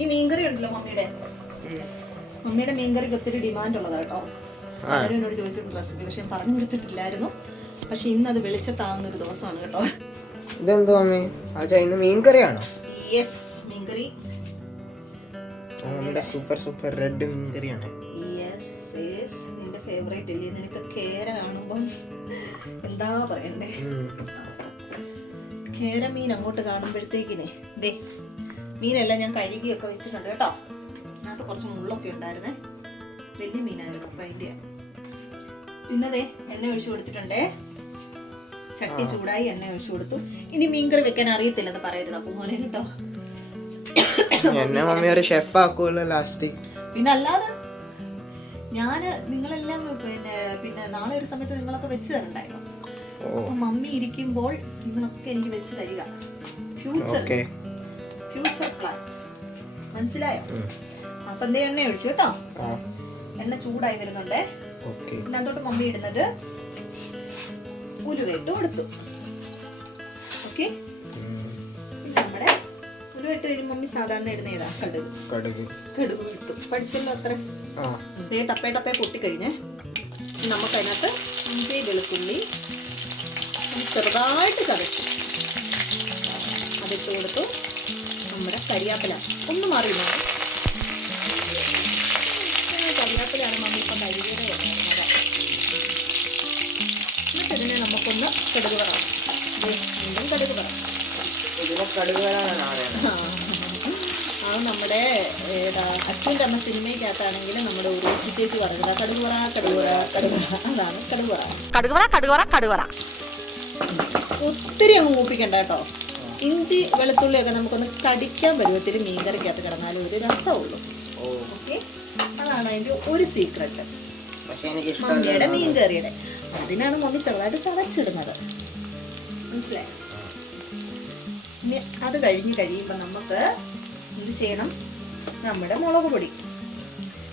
ഈ മീൻകറി ഉണ്ടല്ലോ മമ്മിയുടെ. മമ്മിയുടെ മീൻകറിക്ക് ഒത്തിരി ഡിമാൻഡ് ഉള്ളതാ കേട്ടോ. ആരും എന്നോട് ചോദിച്ചിട്ടുണ്ട് റെസിപ്പി പക്ഷെ പറഞ്ഞു കൊടുത്തിട്ടില്ലായിരുന്നു. പക്ഷെ ഇന്ന് അത് വെളിച്ചത്താകുന്ന ഒരു ദിവസമാണ് കേട്ടോ. ഇതെന്തോ മമ്മി? ആ ഇന്ന് മീൻ കറിയാണോ യെസ് മീൻകറി മമ്മിയുടെ സൂപ്പർ സൂപ്പർ റെഡ് മീൻ കറിയാണ് യെസ് യെസ് നിന്റെ ഫേവറേറ്റ് അല്ലേ? നിനക്ക് കേര കാണുമ്പം എന്താ പറയണ്ടേ. കേര മീൻ അങ്ങോട്ട് കാണുമ്പോഴത്തേക്കിനെ ദേ മീനെല്ലാം ഞാൻ കഴുകിയൊക്കെ വെച്ചിട്ടുണ്ട് കേട്ടോ. അതിനകത്ത് കുറച്ച് മുള്ളൊക്കെ ഉണ്ടായിരുന്നേ. വലിയ മീനായിരുന്നു അതിന്റെ. അതിന്റെ പിന്നെ ദേ എണ്ണ ഒഴിച്ചു കൊടുത്തിട്ടുണ്ടേ. ചട്ടി ചൂടായി എണ്ണ ഒഴിച്ചു കൊടുത്തു. ഇനി മീൻകറി വെക്കാൻ അറിയത്തില്ലെന്ന് പറയരുത് അപ്പൊ മോനെ കേട്ടോ. എന്നെ മമ്മി ഒരു ഷെഫ് ആക്കുമല്ലോ ലാസ്റ്റ് പിന്നെ അല്ലാതെ ഞാൻ നിങ്ങളെല്ലാം പിന്നെ പിന്നെ നാളെ ഒരു സമയത്ത് നിങ്ങളൊക്കെ വെച്ച് തരണ്ടായിരുന്നു. അപ്പൊ മമ്മി ഇരിക്കുമ്പോൾ നിങ്ങളൊക്കെ എനിക്ക് വെച്ച് തരിക. ഫ്യൂച്ചർ ഫ്യൂച്ചർ പ്ലാൻ മനസ്സിലായോ? അപ്പൊ എന്തേ എണ്ണ ഒഴിച്ചു കേട്ടോ. എണ്ണ ചൂടായി വരുന്നുണ്ടേ. പിന്നെ അതോട്ട് മമ്മി ഇടുന്നത് ഉലുവയിട്ട് കൊടുത്തു. ഓക്കെ? നമ്മുടെ ഉലുവയിട്ട് വരും മമ്മി സാധാരണ ഇടുന്ന ഏതാ? കടുക്. കടുക്. കടുക് ഇട്ടു. പഠിച്ചല്ലോ അത്ര. ഇതേ ടപ്പേ ടപ്പേ പൊട്ടിക്കഴിഞ്ഞേ നമുക്ക് അതിനകത്ത് ഇഞ്ചി വെളുത്തുള്ളി ചെറുതായിട്ട് ചതച്ചു. അതിട്ട് കൊടുത്തു. നമ്മുടെ കരിയാപ്പില. ഒന്ന് മാറി കരിയാപ്പിലാണ് മമ്മി ഇപ്പം കഴുകിയത് എന്നിട്ടതിനെ നമുക്കൊന്ന് കടുക് പറയാം വീണ്ടും കടുക് പറയാം. അത് നമ്മുടെ ഏതാ അച്ഛന്റെ അമ്മ സിനിമയ്ക്കകത്താണെങ്കിൽ നമ്മുടെ ഒരു ചേച്ചി പറയുന്നത് കടുകുറ കടുകുറ കടുകുറ അതാണ് കടുകുറ കടുകുറ കടുകുറ കടുകുറ ഒത്തിരി അങ്ങ് മൂപ്പിക്കണ്ട കേട്ടോ. ഇഞ്ചി വെളുത്തുള്ളിയൊക്കെ നമുക്കൊന്ന് കടിക്കാൻ പരുവത്തിൽ മീൻകറിക്കകത്ത് കിടന്നാലും ഒരു രസമുള്ളൂ. ഓക്കെ. അതാണ് അതിന്റെ ഒരു സീക്രട്ട് മമ്മിയുടെ മീൻകറിയുടെ. അതിനാണ് മമ്മി ചെറുതായിട്ട് ചതച്ചിടുന്നത്. മനസ്സിലായി? ഇനി അത് കഴിഞ്ഞ് കഴിയുമ്പോൾ നമുക്ക് എന്ത് ചെയ്യണം? നമ്മുടെ മുളക് പൊടി.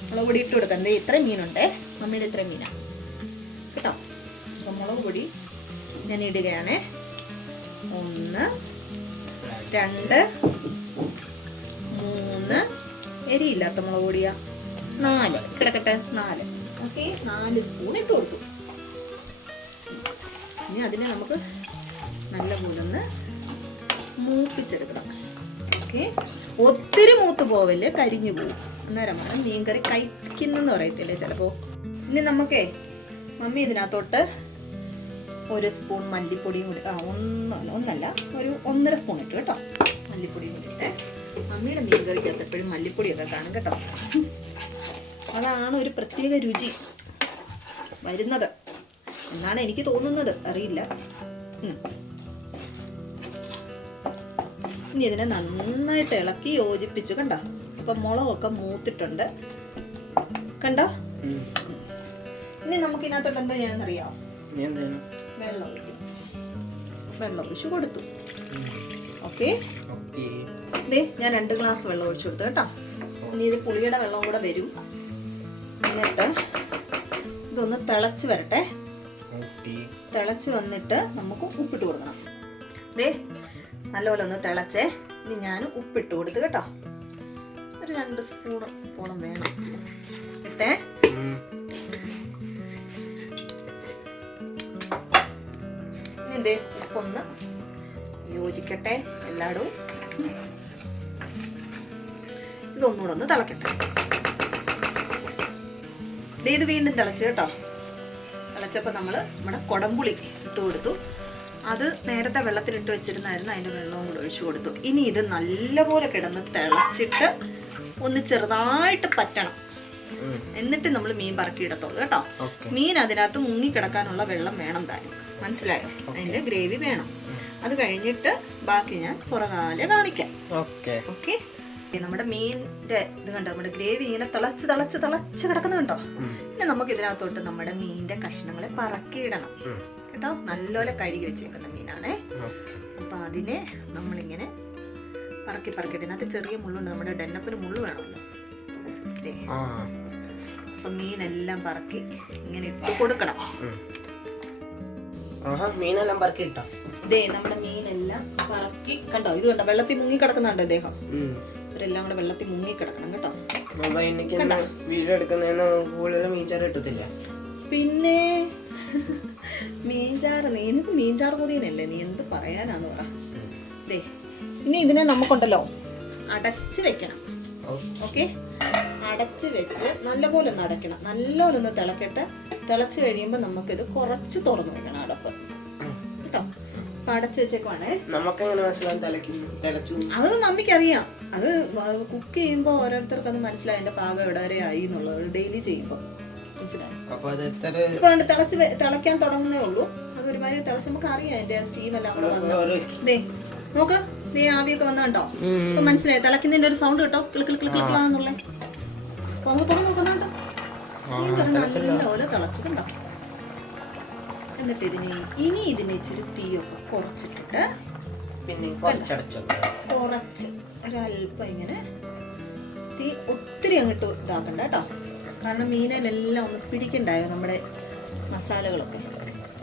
മുളക് പൊടി ഇട്ട് കൊടുക്കാം. ദേ ഇത്ര മീനുണ്ടേ. മമ്മിയുടെ ഇത്ര മീനാണ് കേട്ടോ? അപ്പം മുളക് പൊടി ഞാൻ ഇടുകയാണേ. ഒന്ന് രണ്ട് മൂന്ന്. എരിയില്ലാത്ത മുളക് പൊടിയാ. നാല്. കിടക്കട്ടെ നാല്. ഓക്കെ നാല് സ്പൂൺ ഇട്ട് കൊടുക്കും ഇനി അതിനെ നമുക്ക് നല്ലപോലെ ഒന്ന് മൂപ്പിച്ചെടുക്കണം. ഓക്കെ. ഒത്തിരി മൂത്ത് പോവല്ലേ കരിഞ്ഞു പോകും അന്നേരമാണ് മീൻകറി കഴിക്കുന്നെന്ന് പറയത്തില്ലേ ചിലപ്പോൾ ഇനി നമുക്കേ മമ്മി ഇതിനകത്തോട്ട് ഒരു സ്പൂൺ മല്ലിപ്പൊടിയും കൂടി ആ ഒന്നല്ല ഒന്നല്ല ഒരു ഒന്നര സ്പൂൺ ഇട്ടു കേട്ടോ. മല്ലിപ്പൊടിയും കൂടി ഇട്ട്. അമ്മയുടെ മീൻ എപ്പോഴും മല്ലിപ്പൊടിയൊക്കെ കാണും കേട്ടോ. അതാണ് ഒരു പ്രത്യേക രുചി വരുന്നത്. എന്നാണ് എനിക്ക് തോന്നുന്നത്. അറിയില്ല. ഇനി ഇതിനെ നന്നായിട്ട് ഇളക്കി യോജിപ്പിച്ച് കണ്ടോ? ഇപ്പൊ മുളകൊക്കെ മൂത്തിട്ടുണ്ട്. കണ്ടോ? ഇനി നമുക്ക് ഇതിനകത്തോട്ട് എന്താ ചെയ്യണമെന്നറിയാമോ എന്താണ് വെള്ളം. വെള്ളം ഒഴിച്ചു കൊടുത്തു. ഓക്കെ ഞാൻ രണ്ട് ഗ്ലാസ് വെള്ളം ഒഴിച്ചു കൊടുത്തു കേട്ടോ. ഇനി ഇത് പുളിയുടെ വെള്ളം കൂടെ വരും. എന്നിട്ട് ഇതൊന്ന് തിളച്ച് വരട്ടെ. തിളച്ച് വന്നിട്ട് നമുക്ക് ഉപ്പിട്ട് കൊടുക്കണം. ദേ നല്ലപോലെ ഒന്ന് തിളച്ചേ. ഇനി ഞാൻ ഉപ്പിട്ട് കൊടുത്തു കേട്ടോ. ഒരു രണ്ട് സ്പൂൺ പോണം വേണം. ഇട്ടേ. എന്തേ ഉപ്പൊന്ന് യോജിക്കട്ടെ എല്ലായിടവും. ഇതൊന്നുകൂടെ ഒന്ന് തിളക്കട്ടെ. ഇത് വീണ്ടും തിളച്ച് കേട്ടോ. തിളച്ചപ്പോൾ നമ്മൾ നമ്മുടെ കുടംപുളി ഇട്ട് കൊടുത്തു. അത് നേരത്തെ വെള്ളത്തിലിട്ട് വെച്ചിരുന്നായിരുന്നു അതിന്റെ വെള്ളവും കൂടെ ഒഴിച്ചു കൊടുത്തു. ഇനി ഇത് നല്ലപോലെ കിടന്ന് തിളച്ചിട്ട് ഒന്ന് ചെറുതായിട്ട് പറ്റണം. എന്നിട്ട് നമ്മൾ മീൻ പറക്കിയിടത്തുള്ളൂ കേട്ടോ. മീൻ അതിനകത്ത് മുങ്ങി കിടക്കാനുള്ള വെള്ളം വേണം താനും മനസ്സിലായോ? അതിന്റെ ഗ്രേവി വേണം. അത് കഴിഞ്ഞിട്ട് ബാക്കി ഞാൻ പുറകാലെ കാണിക്കാം. ഓക്കെ. ഓക്കെ? നമ്മുടെ മീനിന്റെ ഇത് കണ്ടോ? നമ്മുടെ ഗ്രേവി ഇങ്ങനെ തിളച്ച് തിളച്ച് തിളച്ച് കിടക്കുന്നത് കണ്ടോ? ഇനി നമുക്ക് ഇതിനകത്തോട്ട് നമ്മുടെ മീനിന്റെ കഷ്ണങ്ങളെ പറക്കിയിടണം. കേട്ടോ? നല്ലപോലെ കഴുകി വെച്ചേക്കുന്ന മീനാണേ. അപ്പൊ അതിനെ നമ്മളിങ്ങനെ പറക്കി പറക്കി ഇതിനകത്ത് ചെറിയ മുള്ളുണ്ട്. നമ്മുടെ ഡെന്നപ്പിന് മുള്ളു വേണമല്ലോ. അപ്പൊ മീനെല്ലാം പറക്കി ഇങ്ങനെ ഇട്ട് കൊടുക്കണം. മീനെല്ലാം പറക്കി ഇട്ടോ. ദേ നമ്മുടെ മീനെല്ലാം പറക്കി കണ്ടോ? ഇത് കണ്ടോ? വെള്ളത്തിൽ മുങ്ങി കിടക്കുന്നുണ്ട് അദ്ദേഹം ഇവരെല്ലാം കൂടെ വെള്ളത്തിൽ മുങ്ങി കിടക്കണം കേട്ടോ. എനിക്ക് വീഡിയോ എടുക്കുന്നതിന് കൂടുതൽ മീൻചാർ കിട്ടത്തില്ല. പിന്നെ മീൻചാറ് നീ നിനക്ക് മീൻചാറ് കൊതിയനല്ലേ നീ എന്ത് പറയാനാന്ന് പറ. ദേ ഇനി ഇതിനെ നമുക്കുണ്ടല്ലോ അടച്ചു വെക്കണം. ഓക്കെ. അടച്ച് വെച്ച് നല്ലപോലെ ഒന്ന് അടയ്ക്കണം നല്ലപോലെ ഒന്ന് തിളക്കിട്ട്. തിളച്ച് കഴിയുമ്പോൾ നമുക്കിത് കുറച്ച് തുറന്നു വെക്കണം. അടപ്പ് കേട്ടോ? അപ്പൊ അടച്ച് വെച്ചേക്കുവാണേ. നമുക്കെങ്ങനെ മനസ്സിലാവും തിളയ്ക്കുന്നു തിളച്ചു അത് അത് കുക്ക് ചെയ്യുമ്പോൾ ഓരോരുത്തർക്ക് അത് മനസ്സിലായി. എന്റെ പാകം എവിടെ വരെ ആയി എന്നുള്ളത് ഡെയിലി ചെയ്യുമ്പോൾ മനസ്സിലായി? അപ്പൊ അത് എത്ര ഇപ്പൊ അതുകൊണ്ട് തിളച്ച് വെ- തിളയ്ക്കാൻ തുടങ്ങുന്നേ ഉള്ളൂ. അത് ഒരുമാതിരി തിളച്ച് നമുക്ക് അറിയാം അതിന്റെ സ്റ്റീം എല്ലാം കൂടെ വന്നു. ഒരു ദേ നോക്ക്. ദേ ആവിയൊക്കെ വന്നുണ്ടോ? ഇപ്പൊ മനസ്സിലായി? തിളക്കുന്നതിന്റെ ഒരു സൗണ്ട് കേട്ടോ. കിളി കിളി കിളി അപ്പൊ പൊങ്ങ തുറന്ന് നോക്കുന്നുണ്ടോ? മീൻ കറി നല്ലപോലെ തിളച്ചിട്ടുണ്ടോ? എന്നിട്ട് ഇതിന് ഇനി ഇതിന് ഇച്ചിരി തീയൊക്കെ കുറച്ചിട്ടിട്ട് പിന്നെ കുറച്ചടച്ചു കുറച്ച് ഒരല്പം ഇങ്ങനെ തീ ഒത്തിരി അങ്ങോട്ട് ഇതാക്കണ്ട കേട്ടോ. കാരണം മീനിലെല്ലാം ഒന്ന് പിടിക്കണ്ടായോ നമ്മുടെ മസാലകളൊക്കെ.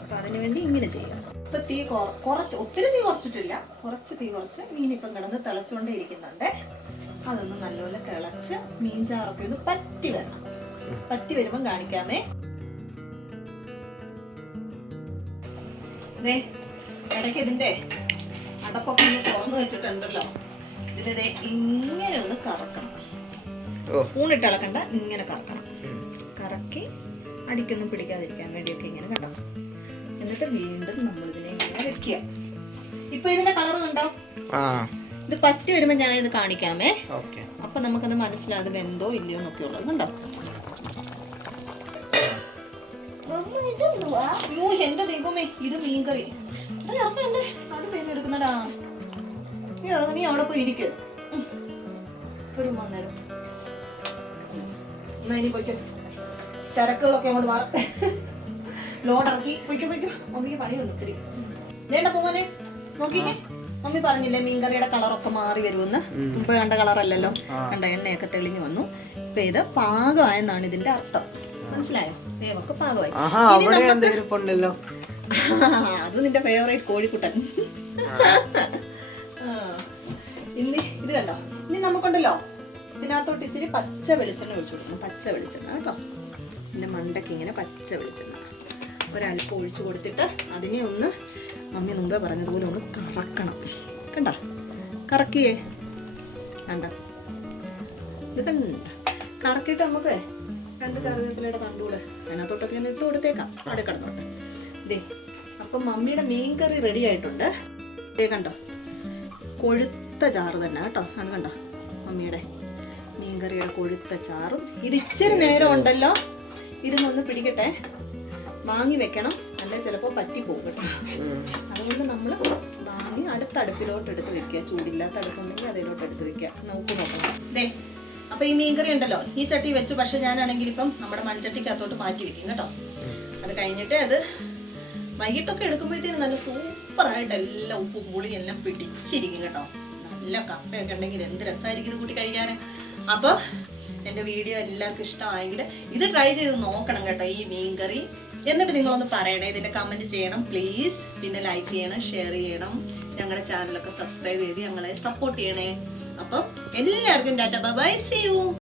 അപ്പൊ അതിനുവേണ്ടി ഇങ്ങനെ ചെയ്യാം. ഇപ്പൊ തീ കുറച്ച് ഒത്തിരി തീ കുറച്ചിട്ടില്ല. കുറച്ച് തീ കുറച്ച് മീൻ ഇപ്പം കിടന്ന് തിളച്ചുകൊണ്ടേ ഇരിക്കുന്നുണ്ട്. അതൊന്ന് നല്ലപോലെ തിളച്ച് മീൻ ചാറൊക്കെ ഒന്ന് പറ്റി വരണം. പറ്റി വരുമ്പം കാണിക്കാമേ. ഇടയ്ക്ക് ഇതിന്റെ അടപ്പൊക്കെ ഒന്ന് തുറന്നു വെച്ചിട്ടുണ്ടല്ലോ. ഇതിനെ ഇങ്ങനെ ഒന്ന് കറക്കണം. സ്പൂൺ ഇട്ട് ഇളക്കണ്ട ഇങ്ങനെ കറക്കണം. കറക്കി അടിക്കൊന്നും പിടിക്കാതിരിക്കാൻ വേണ്ടിയൊക്കെ ഇങ്ങനെ കണ്ടോ? എന്നിട്ട് വീണ്ടും നമ്മൾ ഇതിനെ ഇങ്ങനെ വെക്കുക. ഇപ്പൊ ഇതിന്റെ കളർ കണ്ടോ? ആ. ഇത് പറ്റി വരുമ്പോ ഞാൻ ഇത് കാണിക്കാമേ അപ്പൊ നമുക്കത് മനസ്സിലാത് എന്തോ ഇല്ലയോ എന്നൊക്കെ ഉള്ളത് കണ്ടോ? അയ്യോ എന്റെ ദൈവമേ ഇത് മീൻകറി. ഇറക്കം എന്റെ അത് പേര് എടുക്കുന്നടാ നീ ഇറങ്ങ നീ അവിടെ പോയി ഇരിക്കും. ഒരു വന്നേരം എന്നാ ഇനി പൊയ്ക്കും. ചരക്കുകളൊക്കെ അങ്ങോട്ട് മാറ ലോഡ് ഇറക്കി. പൊയ്ക്കോ പൊയ്ക്കോ. മമ്മിക്ക് പണിയുണ്ട് ഒത്തിരി. വേണ്ട പോവാനെ നോക്കിക്കേ. മമ്മി പറഞ്ഞില്ലേ മീൻകറിയുടെ കളറൊക്കെ മാറി വരുമെന്ന്. മുമ്പ് കണ്ട കളറല്ലല്ലോ. കണ്ട എണ്ണയൊക്കെ തെളിഞ്ഞു വന്നു. ഇപ്പൊ ഇത് പാകമായെന്നാണ് ഇതിന്റെ അർത്ഥം. മനസ്സിലായോ? വേവൊക്കെ പാകമായി. ആഹാ അവിടെ എന്തെങ്കിലും ഉണ്ടല്ലോ. അത് നിന്റെ ഫേവറേറ്റ് കോഴിക്കുട്ടൻ. ഇനി ഇത് കണ്ടോ? ഇനി നമുക്കുണ്ടല്ലോ. ഇതിനകത്തോട്ട് ഇച്ചിരി പച്ച വെളിച്ചെണ്ണ ഒഴിച്ചു കൊടുക്കണം. പച്ച വെളിച്ചെണ്ണ കേട്ടോ. പിന്നെ മണ്ടയ്ക്ക് ഇങ്ങനെ പച്ച വെളിച്ചെണ്ണ. ഒരല്പം ഒഴിച്ചു കൊടുത്തിട്ട് അതിനെ ഒന്ന് മമ്മി മുമ്പേ പറഞ്ഞതുപോലെ ഒന്ന് കറക്കണം. കണ്ട? കറക്കിയേ. കണ്ട? ഇത് കണ്ട? കറക്കിയിട്ട് നമുക്ക് രണ്ട് കറിവേപ്പിലയുടെ തണ്ടൂട് അതിനകത്തോട്ടൊക്കെ ഒന്ന് ഇട്ട് കൊടുത്തേക്കാം. അവിടെ കിടന്നോട്ടെ. ദേ അപ്പം മമ്മിയുടെ മീൻ കറി റെഡി ആയിട്ടുണ്ട്. ദേ കണ്ടോ? കൊഴുത്ത ചാറ് തന്നെ കേട്ടോ. അത് കണ്ടോ? മമ്മിയുടെ മീൻ കറിയുടെ കൊഴുത്ത ചാറും. ഇത് ഇച്ചിരി നേരം ഉണ്ടല്ലോ. ഇതിനൊന്ന് പിടിക്കട്ടെ. വാങ്ങി വെക്കണം. അല്ലെ ചിലപ്പോൾ പറ്റിപ്പോകും കേട്ടോ. അതുകൊണ്ട് നമ്മൾ വാങ്ങി അടുത്ത അടുപ്പിലോട്ട് എടുത്ത് വെക്കുക. ചൂടില്ലാത്ത അടുപ്പുണ്ടെങ്കിൽ അതിലോട്ട് എടുത്ത് വെക്കുക. നമുക്ക് നോക്കണം ദേ അപ്പൊ ഈ മീൻകറി ഉണ്ടല്ലോ ഈ ചട്ടി വെച്ചു. പക്ഷെ ഞാനാണെങ്കിൽ ഇപ്പം നമ്മുടെ മൺചട്ടിക്കകത്തോട്ട് മാറ്റി വെക്കും കേട്ടോ. അത് കഴിഞ്ഞിട്ട് അത് വൈകിട്ടൊക്കെ എടുക്കുമ്പോഴത്തേനും നല്ല സൂപ്പറായിട്ട് എല്ലാം ഉപ്പും പുളിയും എല്ലാം പിടിച്ചിരിക്കും കേട്ടോ. നല്ല കപ്പയൊക്കെ ഉണ്ടെങ്കിൽ എന്ത് രസമായിരിക്കും ഇത് കൂട്ടി കഴിക്കാൻ. അപ്പോൾ എന്റെ വീഡിയോ എല്ലാവർക്കും ഇഷ്ടമായെങ്കിൽ ഇത് ട്രൈ ചെയ്ത് നോക്കണം കേട്ടോ ഈ മീൻകറി. എന്നിട്ട് നിങ്ങളൊന്ന് പറയണേ ഇതിന്റെ കമന്റ് ചെയ്യണം പ്ലീസ് പിന്നെ ലൈക്ക് ചെയ്യണം ഷെയർ ചെയ്യണം. ഞങ്ങളുടെ ചാനലൊക്കെ സബ്സ്ക്രൈബ് ചെയ്ത് ഞങ്ങളെ സപ്പോർട്ട് ചെയ്യണേ. അപ്പം എല്ലാവർക്കും ടാറ്റ ബൈ സി യു